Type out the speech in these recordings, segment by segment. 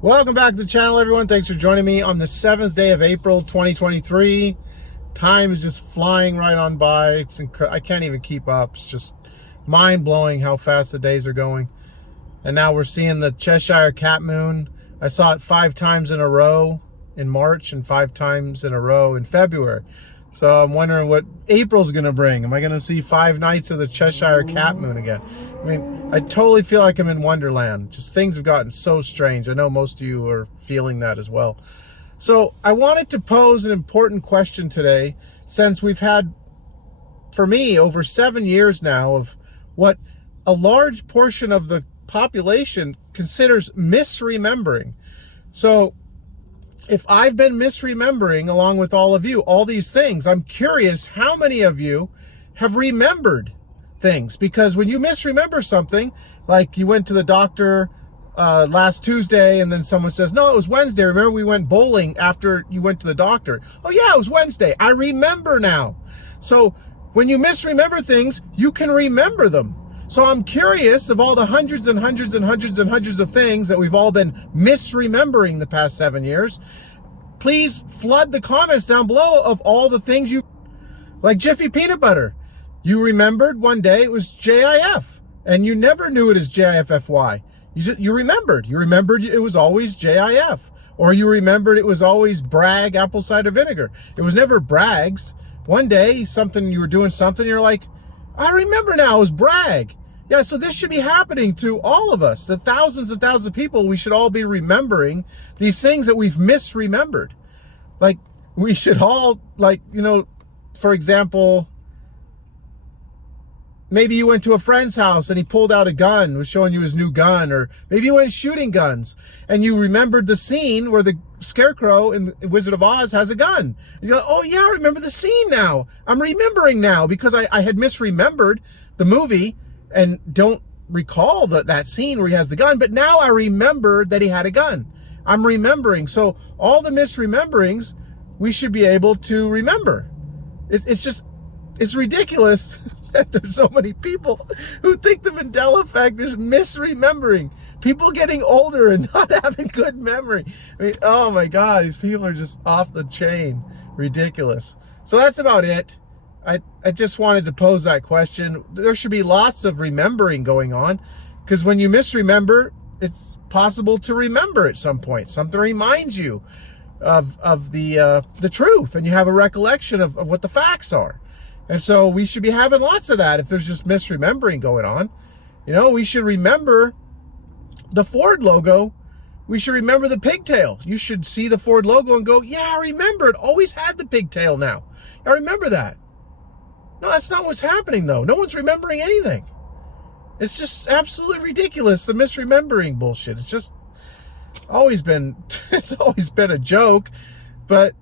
Welcome back to the channel, everyone. Thanks for joining me on the 7th day of April 2023. Time is just flying right on by. It's I can't even keep up. It's just mind-blowing how fast the days are going. And now we're seeing the Cheshire Cat Moon. I saw it 5 times in a row in March and 5 times in a row in February. So I'm wondering what April's going to bring. Am I going to see 5 nights of the Cheshire Cat Moon again? I mean, I totally feel like I'm in Wonderland. Just things have gotten so strange. I know most of you are feeling that as well. So I wanted to pose an important question today, since we've had, for me, over 7 years now of what a large portion of the population considers misremembering. So if I've been misremembering, along with all of you, all these things, I'm curious how many of you have remembered things. Because when you misremember something, like you went to the doctor last Tuesday and then someone says, no, it was Wednesday. Remember we went bowling after you went to the doctor? Oh yeah, it was Wednesday. I remember now. So when you misremember things, you can remember them. So I'm curious, of all the hundreds and hundreds and hundreds and hundreds of things that we've all been misremembering the past 7 years, please flood the comments down below of all the things you, like Jiffy Peanut Butter. You remembered one day it was JIF, and you never knew it as JIFFY. You remembered. You remembered it was always JIF. Or you remembered it was always Bragg apple cider vinegar. It was never Bragg's. One day, you were doing something, you're like, I remember now, it was Bragg. Yeah, so this should be happening to all of us. The thousands and thousands of people, we should all be remembering these things that we've misremembered. Like, we should all, like, you know, for example, maybe you went to a friend's house and he pulled out a gun, was showing you his new gun, or maybe you went shooting guns and you remembered the scene where the Scarecrow in Wizard of Oz has a gun. And you're like, oh yeah, I remember the scene now. I'm remembering now because I had misremembered the movie and don't recall that scene where he has the gun, but now I remember that he had a gun. I'm remembering. So all the misrememberings, we should be able to remember. It's ridiculous that there's so many people who think the Mandela Effect is misremembering. People getting older and not having good memory. I mean, oh my God, these people are just off the chain. Ridiculous. So that's about it. I just wanted to pose that question. There should be lots of remembering going on, because when you misremember, it's possible to remember at some point. Something reminds you of the truth, and you have a recollection of what the facts are. And so we should be having lots of that if there's just misremembering going on. You know, we should remember the Ford logo. We should remember the pigtail. You should see the Ford logo and go, yeah, I remember it. Always had the pigtail now. I remember that. No, that's not what's happening, though. No one's remembering anything. It's just absolutely ridiculous, the misremembering bullshit. It's just always been, it's always been a joke, but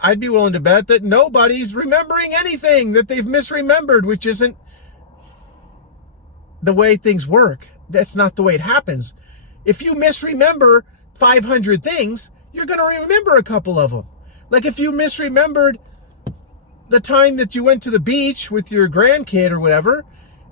I'd be willing to bet that nobody's remembering anything that they've misremembered, which isn't the way things work. That's not the way it happens. If you misremember 500 things, you're going to remember a couple of them. Like if you misremembered the time that you went to the beach with your grandkid or whatever,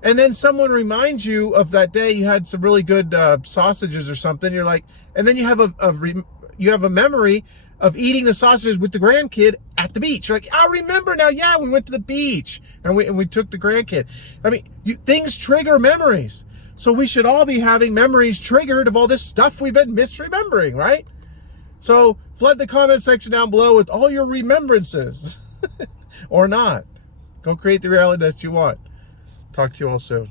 and then someone reminds you of that day you had some really good sausages or something, you're like, and then you have a memory of eating the sausages with the grandkid at the beach. You're like, I remember now. Yeah, we went to the beach and we took the grandkid. I mean, things trigger memories. So we should all be having memories triggered of all this stuff we've been misremembering, right? So flood the comment section down below with all your remembrances or not. Go create the reality that you want. Talk to you all soon.